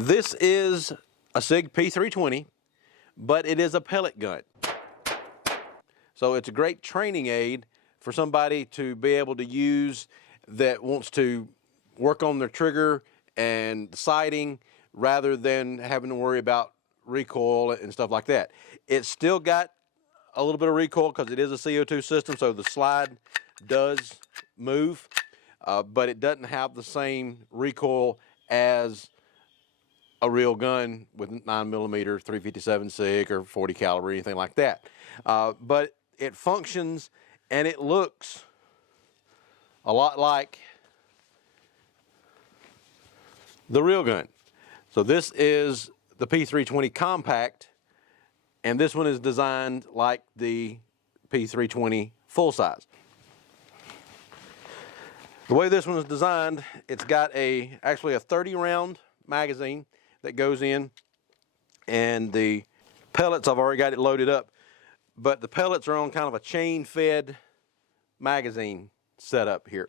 This is a SIG P320, but it is a pellet gun. So it's a great training aid for somebody to be able to use that wants to work on their trigger and sighting rather than having to worry about recoil and stuff like that. It's still got a little bit of recoil because it is a CO2 system, so the slide does move, but it doesn't have the same recoil as a real gun with 9mm, 357 SIG or 40 caliber, anything like that. But it functions and it looks a lot like the real gun. So this is the P320 Compact, and this one is designed like the P320 full size. The way this one is designed, it's got actually a 30 round magazine that goes in, and the pellets, I've already got it loaded up, but the pellets are on kind of a chain fed magazine setup here.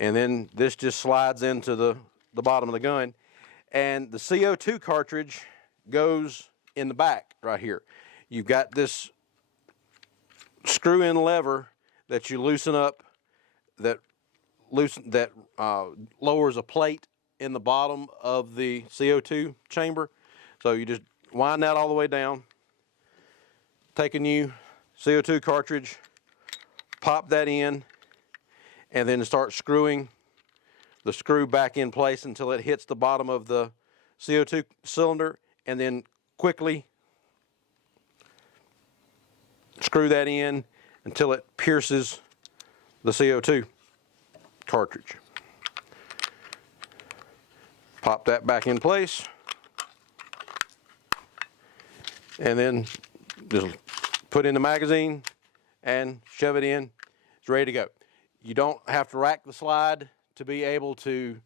And then this just slides into the bottom of the gun, and the CO2 cartridge goes in the back right here. You've got this screw in lever that you loosen up that lowers a plate in the bottom of the CO2 chamber. So you just wind that all the way down, take a new CO2 cartridge, pop that in, and then start screwing the screw back in place until it hits the bottom of the CO2 cylinder, and then quickly screw that in until it pierces the CO2 cartridge. Pop that back in place, and then just put in the magazine and shove it in. It's ready to go. You don't have to rack the slide to be able to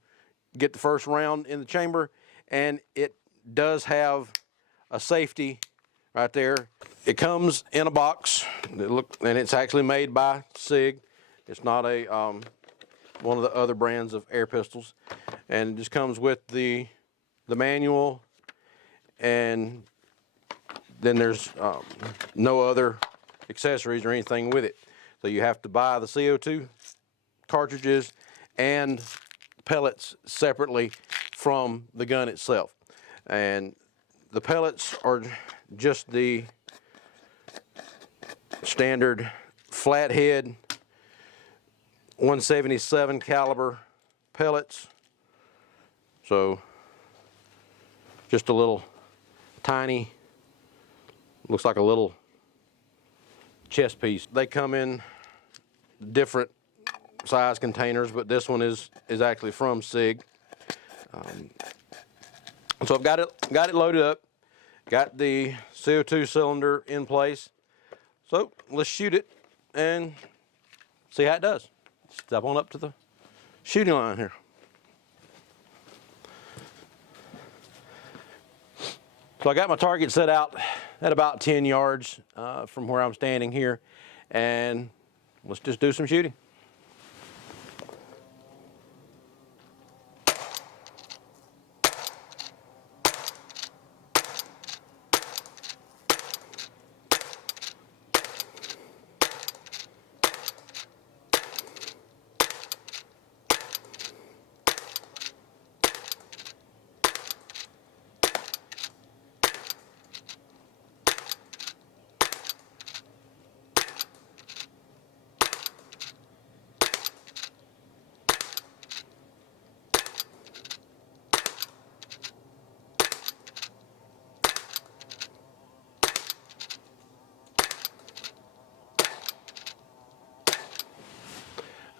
get the first round in the chamber, and it does have a safety right there. It comes in a box, and it's actually made by SIG. It's not a one of the other brands of air pistols, and it just comes with the manual, and then there's no other accessories or anything with it. So you have to buy the CO2 cartridges and pellets separately from the gun itself. And the pellets are just the standard flathead 177 caliber pellets. So just a little tiny, looks like a little chess piece. They come in different size containers, but this one is actually from SIG. So I've got it loaded up, got the CO2 cylinder in place. So let's shoot it and see how it does. Step on up to the shooting line here. So I got my target set out at about 10 yards from where I'm standing here, and let's just do some shooting.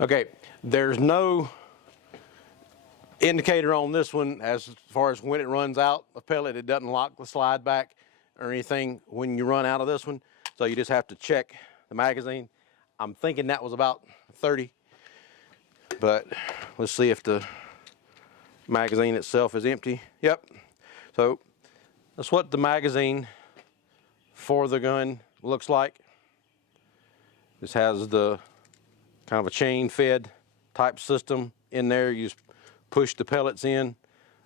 Okay, there's no indicator on this one as far as when it runs out of pellet. It doesn't lock the slide back or anything when you run out of this one. So you just have to check the magazine. I'm thinking that was about 30, but let's see if the magazine itself is empty. Yep. So that's what the magazine for the gun looks like. This has the kind of a chain fed type system in there. You just push the pellets in,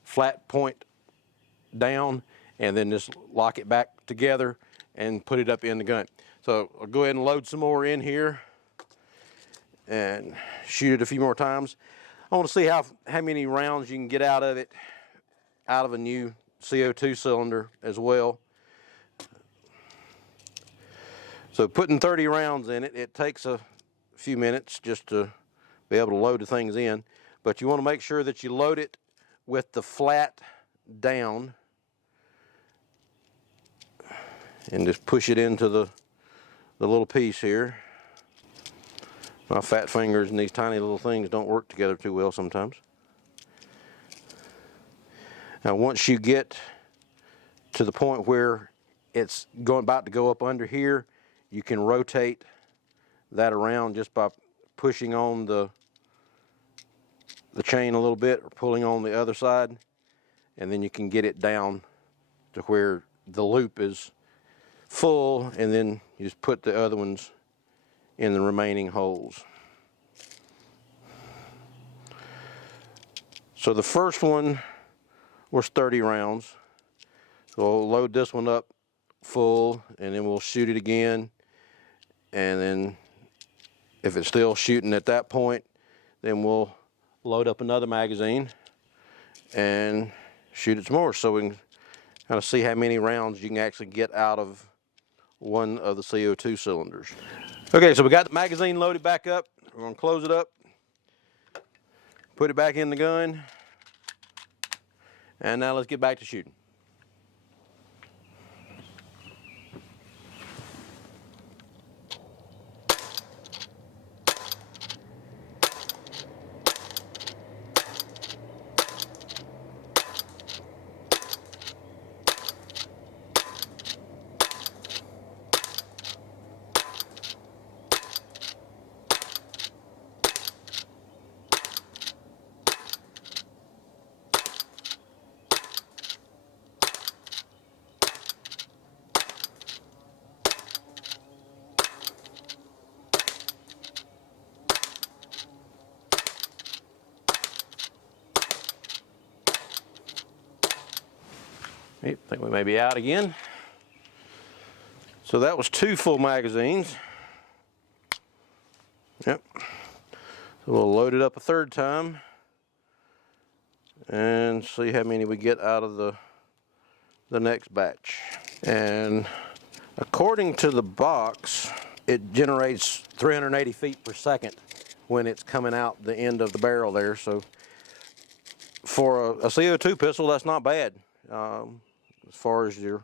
flat point down, and then just lock it back together and put it up in the gun. So I'll go ahead and load some more in here and shoot it a few more times. I want to see how many rounds you can get out of it, out of a new CO2 cylinder as well. So putting 30 rounds in it, it takes a few minutes just to be able to load the things in. But you want to make sure that you load it with the flat down and just push it into the little piece here. My fat fingers and these tiny little things don't work together too well sometimes. Now once you get to the point where it's about to go up under here, you can rotate that around just by pushing on the chain a little bit or pulling on the other side, and then you can get it down to where the loop is full, and then you just put the other ones in the remaining holes. So the first one was 30 rounds. So we'll load this one up full, and then we'll shoot it again. And then if it's still shooting at that point, then we'll load up another magazine and shoot it some more, so we can kind of see how many rounds you can actually get out of one of the CO2 cylinders. Okay, so we got the magazine loaded back up. We're going to close it up, put it back in the gun, and now let's get back to shooting. I think we may be out again. So that was 2 full magazines. Yep. So we'll load it up a third time and see how many we get out of the next batch. And according to the box, it generates 380 feet per second when it's coming out the end of the barrel there. So for a CO2 pistol, that's not bad. As far as the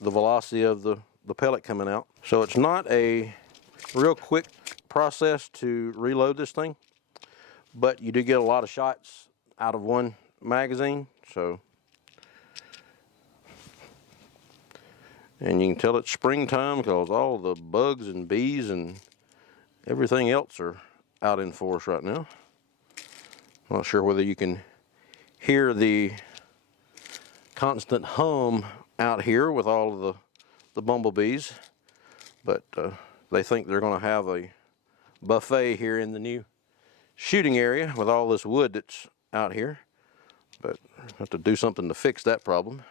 velocity of the pellet coming out. So it's not a real quick process to reload this thing, but you do get a lot of shots out of one magazine. So, and you can tell it's springtime because all the bugs and bees and everything else are out in force right now. I'm not sure whether you can hear the constant hum out here with all of the bumblebees, but they think they're going to have a buffet here in the new shooting area with all this wood that's out here, but I have to do something to fix that problem.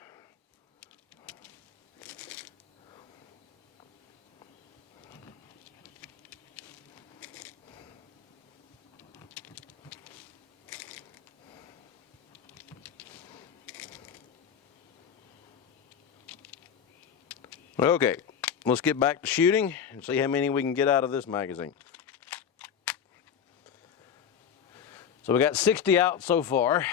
Okay, let's get back to shooting and see how many we can get out of this magazine. So we got 60 out so far.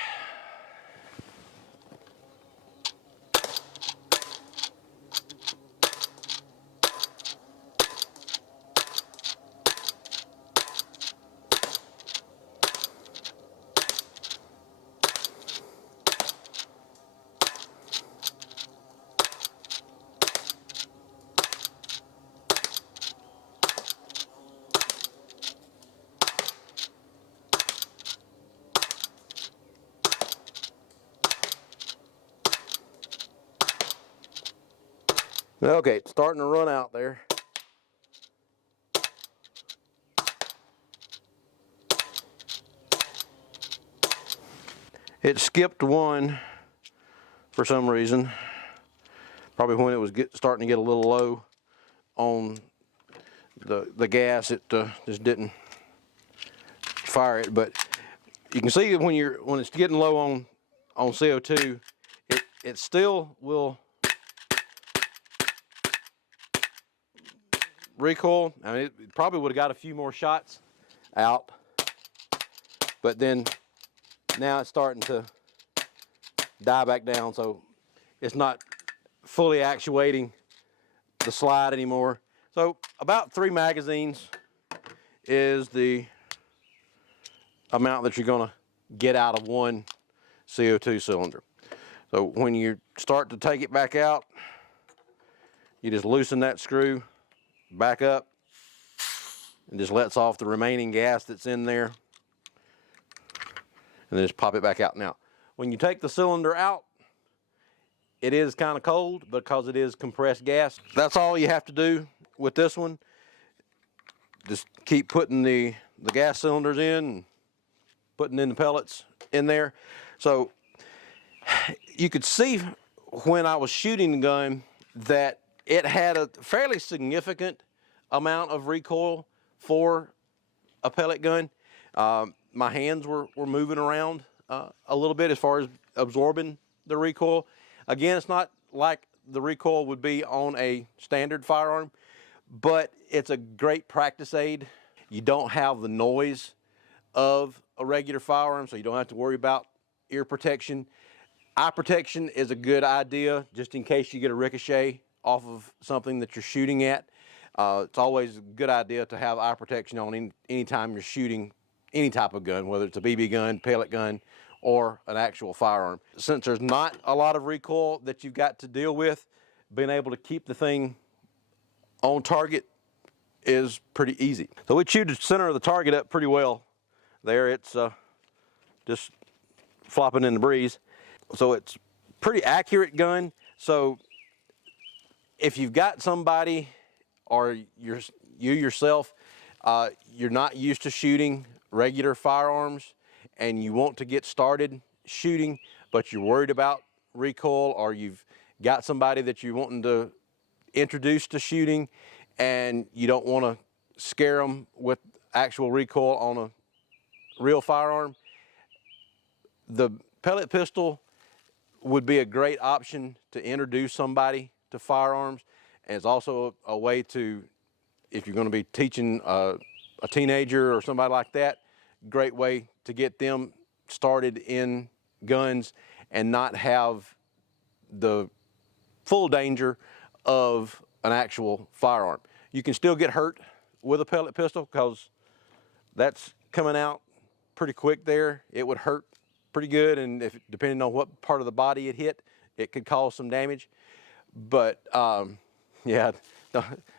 Okay, it's starting to run out there. It skipped one for some reason. Probably when it was starting to get a little low on the gas, it just didn't fire it. But you can see when it's getting low on CO2, it still will recoil. I mean, it probably would have got a few more shots out, but then now it's starting to die back down, so it's not fully actuating the slide anymore. So about 3 magazines is the amount that you're going to get out of one CO2 cylinder. So when you start to take it back out, you just loosen that screw back up and just lets off the remaining gas that's in there, and then just pop it back out. Now, when you take the cylinder out, it is kind of cold because it is compressed gas. That's all you have to do with this one. Just keep putting the gas cylinders in, and putting in the pellets in there. So you could see when I was shooting the gun that it had a fairly significant amount of recoil for a pellet gun. My hands were moving around a little bit as far as absorbing the recoil. Again, it's not like the recoil would be on a standard firearm, but it's a great practice aid. You don't have the noise of a regular firearm, so you don't have to worry about ear protection. Eye protection is a good idea just in case you get a ricochet off of something that you're shooting at. It's always a good idea to have eye protection on any time you're shooting any type of gun, whether it's a BB gun, pellet gun, or an actual firearm. Since there's not a lot of recoil that you've got to deal with, being able to keep the thing on target is pretty easy. So we chewed the center of the target up pretty well there. It's just flopping in the breeze. So it's pretty accurate gun. So if you've got somebody or you yourself, you're not used to shooting regular firearms and you want to get started shooting, but you're worried about recoil, or you've got somebody that you're wanting to introduce to shooting and you don't want to scare them with actual recoil on a real firearm, the pellet pistol would be a great option to introduce somebody to firearms. And it's also a way to, if you're going to be teaching a teenager or somebody like that, great way to get them started in guns and not have the full danger of an actual firearm. You can still get hurt with a pellet pistol because that's coming out pretty quick there. It would hurt pretty good, and depending on what part of the body it hit, it could cause some damage. But yeah,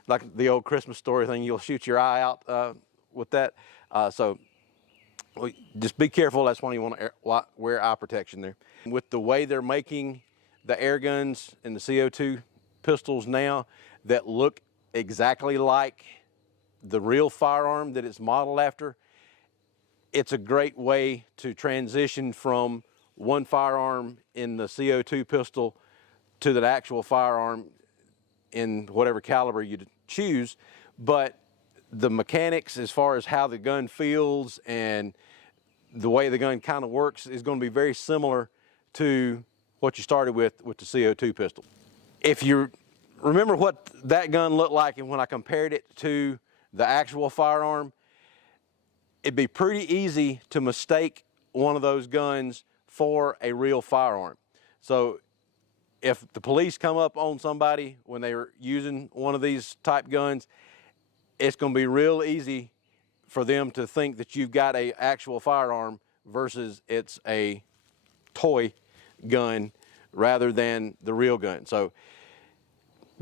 like the old Christmas story thing, you'll shoot your eye out with that. So just be careful. That's why you want to wear eye protection there. With the way they're making the air guns and the CO2 pistols now that look exactly like the real firearm that it's modeled after, it's a great way to transition from one firearm in the CO2 pistol to the actual firearm in whatever caliber you choose. But the mechanics as far as how the gun feels and the way the gun kind of works is going to be very similar to what you started with the CO2 pistol. If you remember what that gun looked like and when I compared it to the actual firearm, it'd be pretty easy to mistake one of those guns for a real firearm. So if the police come up on somebody when they were using one of these type guns, it's going to be real easy for them to think that you've got an actual firearm versus it's a toy gun rather than the real gun. So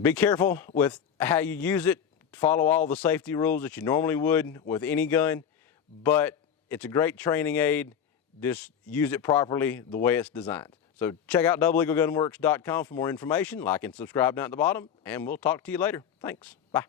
be careful with how you use it. Follow all the safety rules that you normally would with any gun, but it's a great training aid. Just use it properly the way it's designed. So check out doubleeaglegunworks.com for more information. Like and subscribe down at the bottom, and we'll talk to you later. Thanks. Bye.